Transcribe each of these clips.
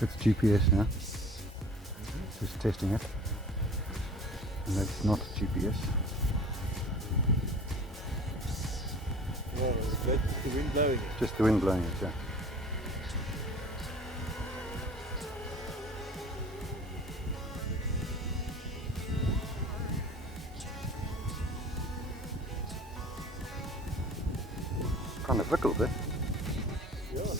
It's GPS now. Just testing it. And that's not GPS. Yeah, that's the wind blowing it. Just the wind blowing it, yeah. Kind of wiggled it. Yeah, no.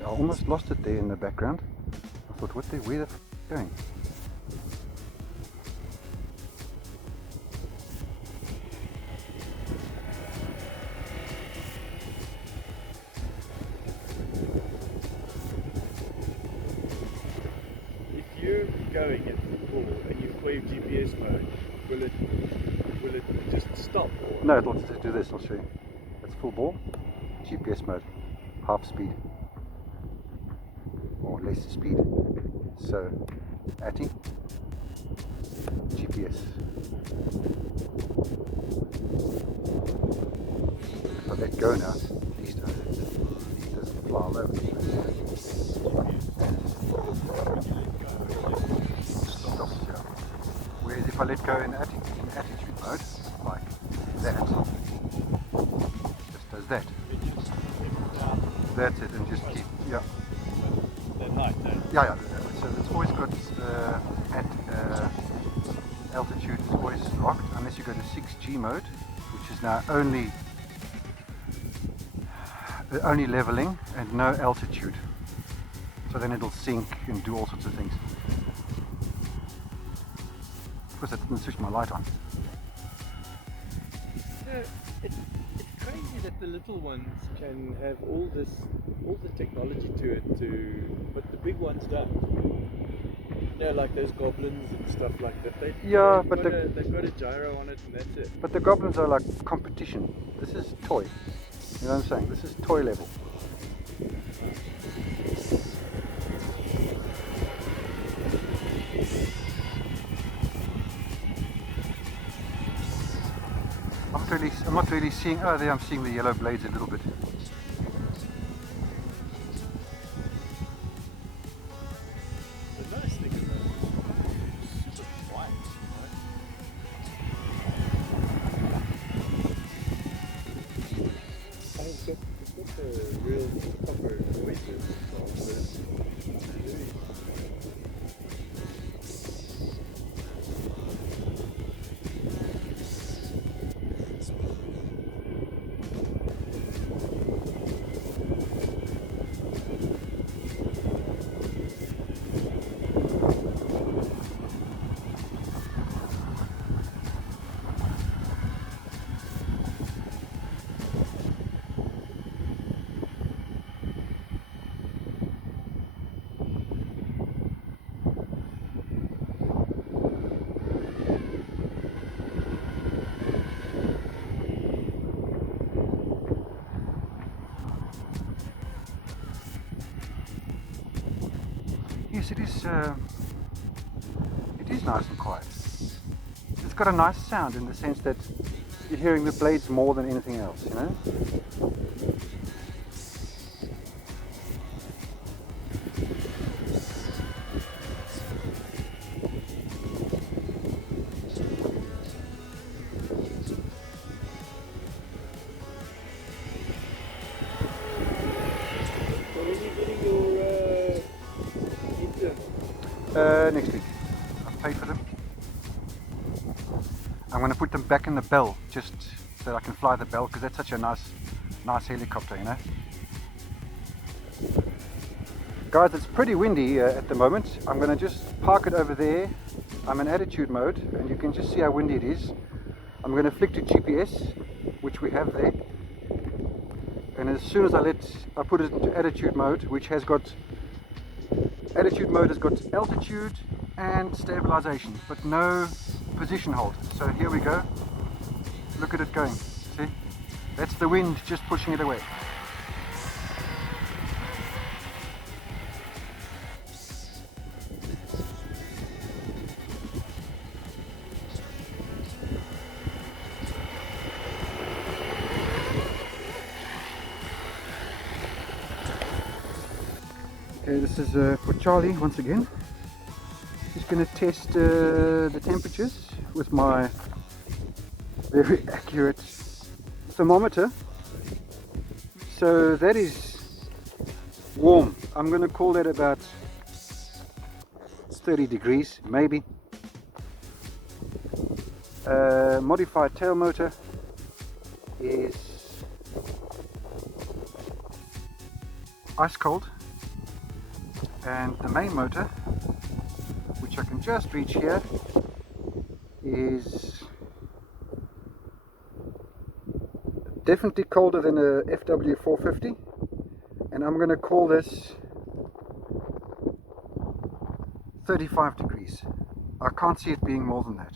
I almost lost it there in the background. I thought, where the f going? If you're going at full and you play GPS mode, will it just stop? Or? No, it'll just do this, I'll show you. It's full ball, GPS mode, half speed, or less speed. So, ATI, GPS. If I let go now, at least it doesn't fly all over the place. Stops here. Whereas if I let go in attitude mode, like that, just does that. That's it, and just keep, yeah. That night, no? Yeah. So it's always got at altitude, it's always locked unless you go to 6G mode, which is now only leveling and no altitude. So then it'll sink and do all sorts of things. Of course, I didn't switch my light on. It's crazy that the little ones can have all the technology to it, but the big ones don't. Yeah, like those goblins and stuff like that. They've got a gyro on it and that's it. But the goblins are like competition. This is toy. You know what I'm saying? This is toy level. I'm not really seeing. Oh, there I'm seeing the yellow blades a little bit. The nice thing about it is super quiet, right? It's got the real proper noises of this. Yes, it is nice and quiet. It's got a nice sound in the sense that you're hearing the blades more than anything else, you know? Next week. I've paid for them. I'm going to put them back in the Bell just so that I can fly the Bell because that's such a nice helicopter, you know. Guys, it's pretty windy at the moment. I'm going to just park it over there. I'm in attitude mode and you can just see how windy it is. I'm going to flick to GPS, which we have there. And as soon as I put it into attitude mode, which has got attitude mode has got altitude and stabilization, but no position hold. So here we go. Look at it going. See? That's the wind just pushing it away. Okay, this is for Charlie once again. Just going to test the temperatures with my very accurate thermometer. So that is warm. I'm going to call that about 30 degrees maybe. Modified tail motor is ice cold, and the main motor, which I can just reach here, is definitely colder than a FW450, and I'm going to call this 35 degrees. I can't see it being more than that.